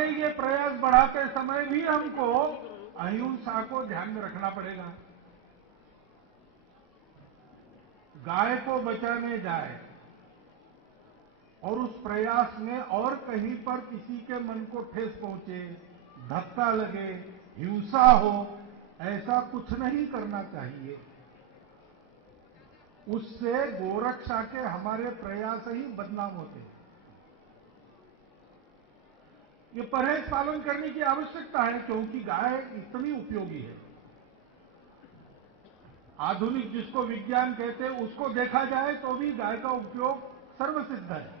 ये प्रयास बढ़ाते समय भी हमको अहिंसा को ध्यान में रखना पड़ेगा। गाय को बचाने जाए और उस प्रयास में और कहीं पर किसी के मन को ठेस पहुंचे, धक्का लगे, हिंसा हो, ऐसा कुछ नहीं करना चाहिए। उससे गोरक्षा के हमारे प्रयास ही बदनाम होते हैं। ये परहेज पालन करने की आवश्यकता है, क्योंकि गाय इतनी उपयोगी है। आधुनिक जिसको विज्ञान कहते हैं, उसको देखा जाए तो भी गाय का उपयोग सर्वसिद्ध है।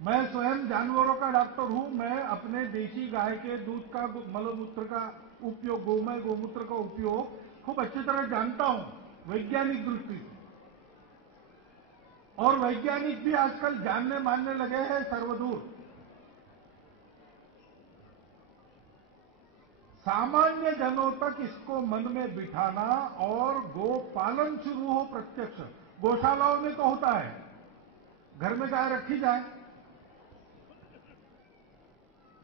मैं स्वयं जानवरों का डॉक्टर हूं। मैं अपने देशी गाय के दूध का, मलमूत्र का उपयोग, गोमय गोमूत्र का उपयोग खूब अच्छी तरह जानता हूं वैज्ञानिक दृष्टि से। और वैज्ञानिक भी आजकल जानने मानने लगे हैं सर्वदूर। सामान्य जनों तक इसको मन में बिठाना और गो पालन शुरू हो प्रत्यक्ष। गौशालाओं में तो होता है, घर में गाय रखी जाए।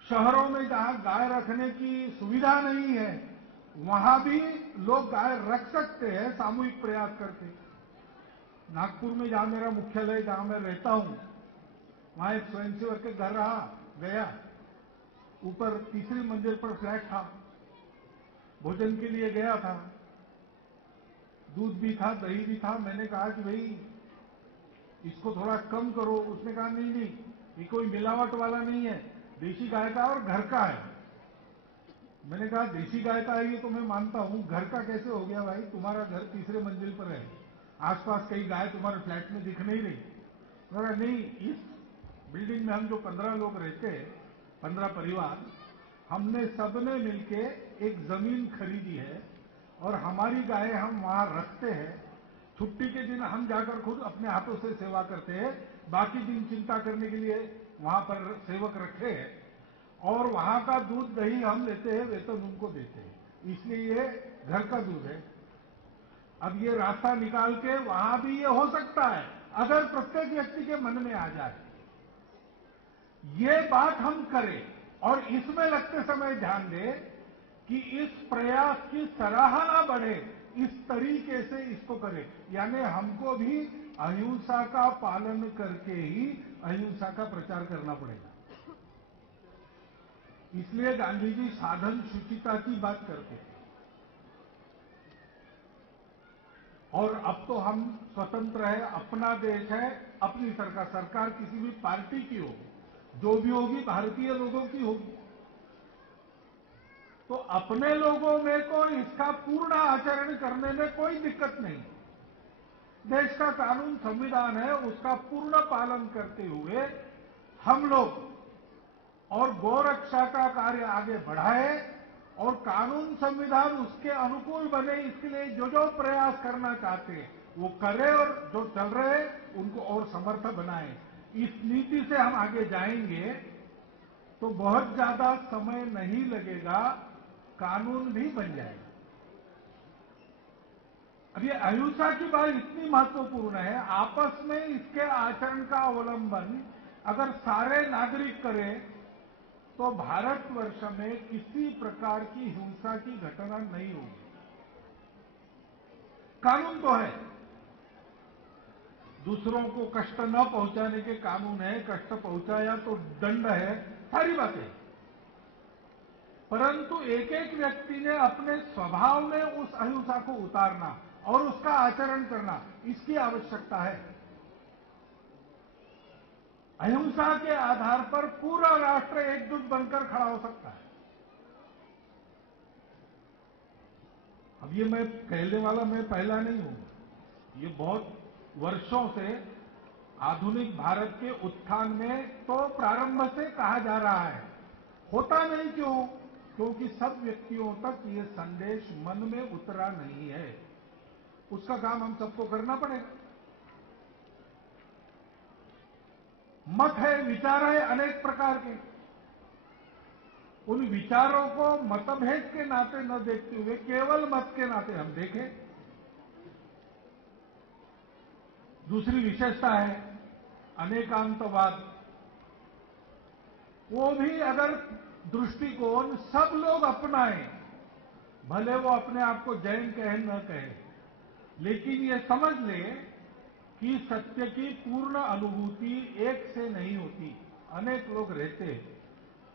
शहरों में जहां गाय रखने की सुविधा नहीं है, वहां भी लोग गाय रख सकते हैं सामूहिक प्रयास करके। नागपुर में जहां मेरा मुख्यालय, जहां मैं रहता हूं, वहां एक स्वयंसेवक के घर गया। ऊपर तीसरी मंजिल पर फ्लैट था। भोजन के लिए गया था, दूध भी था, दही भी था। मैंने कहा कि भाई इसको थोड़ा कम करो। उसने कहा नहीं, ये कोई मिलावट वाला नहीं है, देशी गाय का और घर का है। मैंने कहा देशी गाय का है ये तो मैं मानता हूं, घर का कैसे हो गया भाई? तुम्हारा घर तीसरे मंजिल पर है, आसपास कई गाय तुम्हारे फ्लैट में दिख नहीं रही। मैंने नहीं, इस बिल्डिंग में हम जो 15 लोग रहते हैं, 15 परिवार, हमने सबने मिलके एक जमीन खरीदी है और हमारी गाय हम वहां रखते हैं। छुट्टी के दिन हम जाकर खुद अपने हाथों से सेवा करते हैं, बाकी दिन चिंता करने के लिए वहां पर सेवक रखे हैं, और वहां का दूध दही हम लेते हैं, वेतन उनको देते हैं, इसलिए ये घर का दूध है। अब ये रास्ता निकाल के वहां भी ये हो सकता है, अगर प्रत्येक व्यक्ति के मन में आ जाए। ये बात हम करें और इसमें लगते समय ध्यान दें कि इस प्रयास की सराहना बढ़े, इस तरीके से इसको करें। यानी हमको भी अहिंसा का पालन करके ही अहिंसा का प्रचार करना पड़ेगा। इसलिए गांधी जी साधन शुचिता की बात करते हैं। और अब तो हम स्वतंत्र है, अपना देश है, अपनी सरकार किसी भी पार्टी की हो, जो भी होगी भारतीय लोगों की होगी। तो अपने लोगों में तो इसका पूर्ण आचरण करने में कोई दिक्कत नहीं। देश का कानून संविधान है, उसका पूर्ण पालन करते हुए हम लोग और गौरक्षा का कार्य आगे बढ़ाए और कानून संविधान उसके अनुकूल बने, इसके लिए जो जो प्रयास करना चाहते हैं वो करें और जो चल रहे हैं उनको और समर्थ बनाएं। इस नीति से हम आगे जाएंगे तो बहुत ज्यादा समय नहीं लगेगा, कानून भी बन जाएगा। अब ये अहिंसा की बात इतनी महत्वपूर्ण है, आपस में इसके आचरण का अवलंबन अगर सारे नागरिक करें तो भारतवर्ष में किसी प्रकार की हिंसा की घटना नहीं होगी। कानून तो है, दूसरों को कष्ट न पहुंचाने के कानून है, कष्ट पहुंचाया तो दंड है, सारी बातें। परंतु एक एक व्यक्ति ने अपने स्वभाव में उस अहिंसा को उतारना और उसका आचरण करना, इसकी आवश्यकता है। अहिंसा के आधार पर पूरा राष्ट्र एकजुट बनकर खड़ा हो सकता है। अब ये मैं कहने वाला मैं पहला नहीं हूं, ये बहुत वर्षों से आधुनिक भारत के उत्थान में तो प्रारंभ से कहा जा रहा है। होता नहीं क्यों? क्योंकि सब व्यक्तियों तक ये संदेश मन में उतरा नहीं है। उसका काम हम सबको करना पड़ेगा। मत है, विचार है अनेक प्रकार के। उन विचारों को मतभेद के नाते न देखते हुए केवल मत के नाते हम देखें। दूसरी विशेषता है अनेकांतवाद। वो भी अगर दृष्टिकोण सब लोग अपनाएं, भले वो अपने आप को जैन कहे न कहे, लेकिन ये समझ ले कि सत्य की पूर्ण अनुभूति एक से नहीं होती, अनेक लोग रहते हैं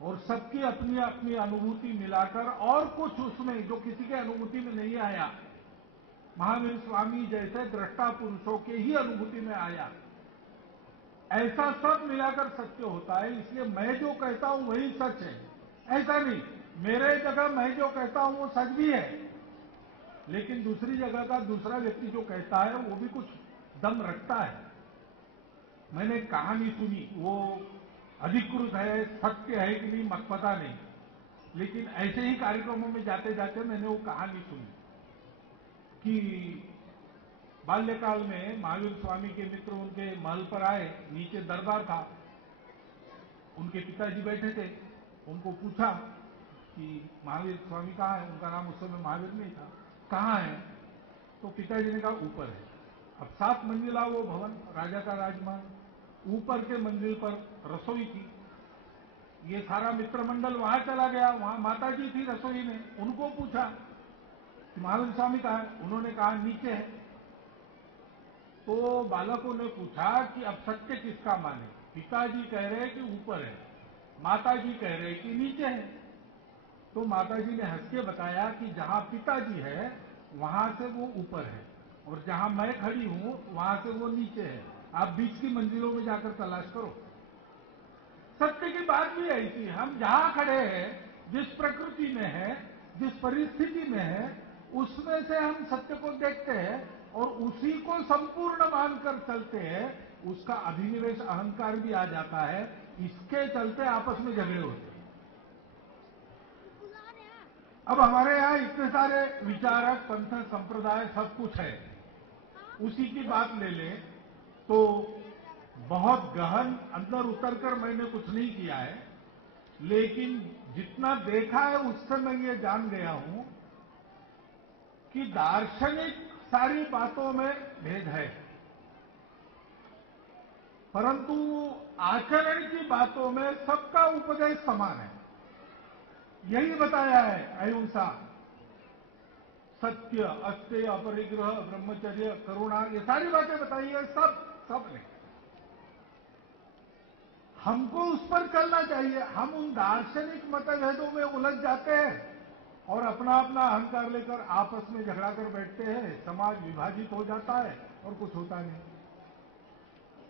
और सबकी अपनी अपनी अनुभूति मिलाकर और कुछ उसमें जो किसी के अनुभूति में नहीं आया, महावीर स्वामी जैसे दृष्टा पुरुषों के ही अनुभूति में आया, ऐसा सब मिलाकर सत्य होता है। इसलिए मैं जो कहता हूं वही सच है, ऐसा नहीं मेरे जगह मैं जो कहता हूं वो सच भी है, लेकिन दूसरी जगह का दूसरा व्यक्ति जो कहता है वो भी कुछ दम रखता है। मैंने कहानी सुनी, वो अधिकृत है, सत्य है कि नहीं मत पता नहीं, लेकिन ऐसे ही कार्यक्रमों में जाते जाते मैंने वो कहानी सुनी कि बाल्यकाल में महावीर स्वामी के मित्र उनके महल पर आए, नीचे दरबार था, उनके पिताजी बैठे थे, उनको पूछा कि महावीर स्वामी कहाँ है, उनका नाम उस समय महावीर नहीं था, कहाँ है, तो पिताजी ने कहा ऊपर है। अब 7 मंजिला वो भवन, राजा का राजमहल, ऊपर के मंजिल पर रसोई थी, ये सारा मित्रमंडल वहां चला गया, वहां माताजी थी रसोई में, उनको पूछा कि महावीर स्वामी कहाँ है, उन्होंने कहा नीचे है। तो बालकों ने पूछा कि अब सत्य किसका माने, पिताजी कह रहे कि ऊपर है, माताजी कह रहे कि नीचे है। तो माताजी ने हंस के बताया कि जहां पिताजी है वहां से वो ऊपर है और जहां मैं खड़ी हूं वहां से वो नीचे है, आप बीच की मंजिलों में जाकर तलाश करो। सत्य की बात भी ऐसी, हम जहां खड़े हैं, जिस प्रकृति में है, जिस परिस्थिति में है, उसमें से हम सत्य को देखते हैं और उसी को संपूर्ण मानकर चलते हैं, उसका अभिनिवेश अहंकार भी आ जाता है, इसके चलते आपस में झगड़े होते हैं। अब हमारे यहां इतने सारे विचारक, पंथ, संप्रदाय सब कुछ है, उसी की बात ले लें तो बहुत गहन अंदर उतरकर मैंने कुछ नहीं किया है, लेकिन जितना देखा है उससे मैं ये जान गया हूं कि दार्शनिक सारी बातों में भेद है, परंतु आचरण की बातों में सबका उपदेश समान है। यही बताया है, अहिंसा, सत्य, अस्तेय, अपरिग्रह, ब्रह्मचर्य, करुणा, ये सारी बातें बताई है सब ने। हमको उस पर चलना चाहिए। हम उन दार्शनिक मतभेदों में उलझ जाते हैं और अपना अपना अहंकार लेकर आपस में झगड़ा कर बैठते हैं, समाज विभाजित हो जाता है और कुछ होता नहीं।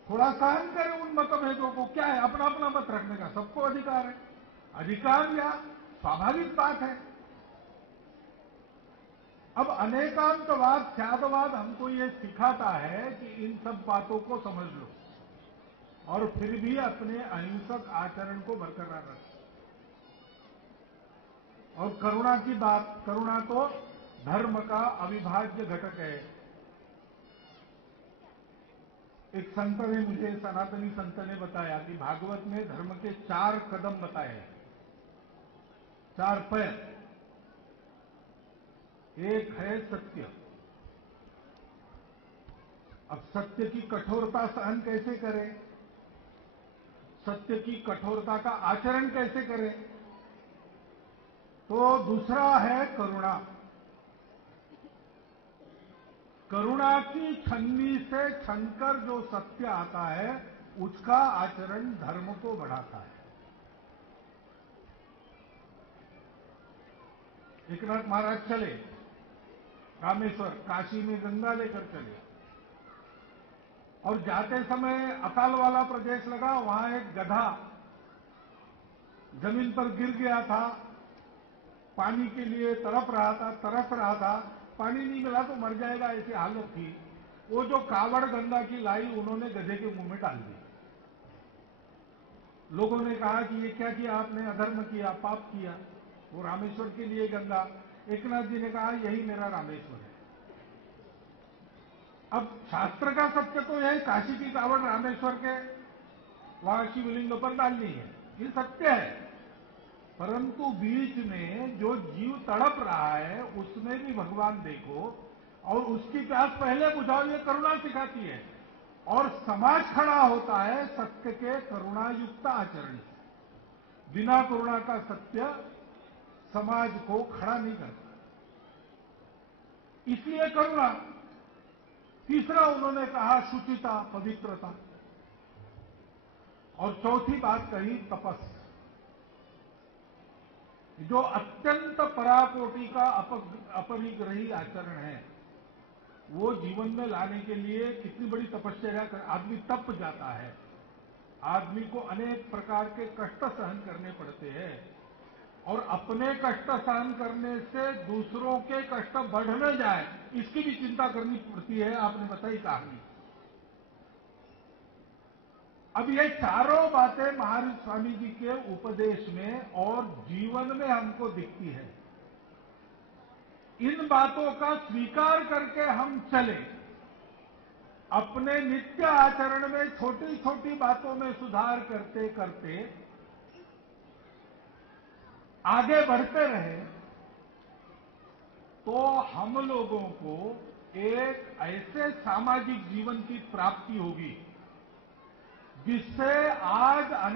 थोड़ा सहन करें उन मतभेदों को, क्या है, अपना अपना मत रखने का सबको अधिकार है, अधिकार या स्वाभाविक बात है। अब अनेकांतवाद, ख्यातवाद हमको ये सिखाता है कि इन सब बातों को समझ लो और फिर भी अपने अहिंसक आचरण को बरकरार रखो। और करुणा की बात, करुणा तो धर्म का अविभाज्य घटक है। एक संत ने मुझे, सनातनी संत ने बताया कि भागवत में धर्म के 4 कदम बताए, 4 पैर। एक है सत्य। अब सत्य की कठोरता सहन कैसे करें, सत्य की कठोरता का आचरण कैसे करें, तो दूसरा है करुणा। करुणा की छन्नी से छनकर जो सत्य आता है उसका आचरण धर्म को बढ़ाता है। एकनाथ महाराज चले रामेश्वर, काशी में गंगा लेकर चले और जाते समय अकाल वाला प्रदेश लगा, वहां एक गधा जमीन पर गिर गया था, पानी के लिए तड़प रहा था, तरस रहा था, पानी नहीं मिला तो मर जाएगा ऐसी हालत थी। वो जो कावड़ गंगा की लाई उन्होंने गधे के मुंह में डाल दी। लोगों ने कहा कि ये क्या किया आपने, अधर्म किया, पाप किया, वो रामेश्वर के लिए गंगा। एकनाथ जी ने कहा यही मेरा रामेश्वर है। अब शास्त्र का सत्य तो यह काशी की कावड़ रामेश्वर के वहां शिवलिंग पर डालनी है, ये सत्य है, परंतु बीच में जो जीव तड़प रहा है उसमें भी भगवान देखो और उसकी प्यास पहले बुझाओ, ये करुणा सिखाती है। और समाज खड़ा होता है सत्य के करुणायुक्त आचरण से। बिना करुणा का सत्य समाज को खड़ा नहीं करता, इसलिए करुणा। तीसरा उन्होंने कहा शुचिता, पवित्रता, और चौथी बात कही तपस्या, जो अत्यंत पराकोटि का अपरिग्रही आचरण है, वो जीवन में लाने के लिए कितनी बड़ी तपस्या कर आदमी तप जाता है। आदमी को अनेक प्रकार के कष्ट सहन करने पड़ते हैं, और अपने कष्ट सहन करने से दूसरों के कष्ट बढ़ न जाए, इसकी भी चिंता करनी पड़ती है। आपने बताई कहानी। अब ये चारों बातें महावीर स्वामी जी के उपदेश में और जीवन में हमको दिखती है। इन बातों का स्वीकार करके हम चले, अपने नित्य आचरण में छोटी छोटी बातों में सुधार करते करते आगे बढ़ते रहे, तो हम लोगों को एक ऐसे सामाजिक जीवन की प्राप्ति होगी जिससे आज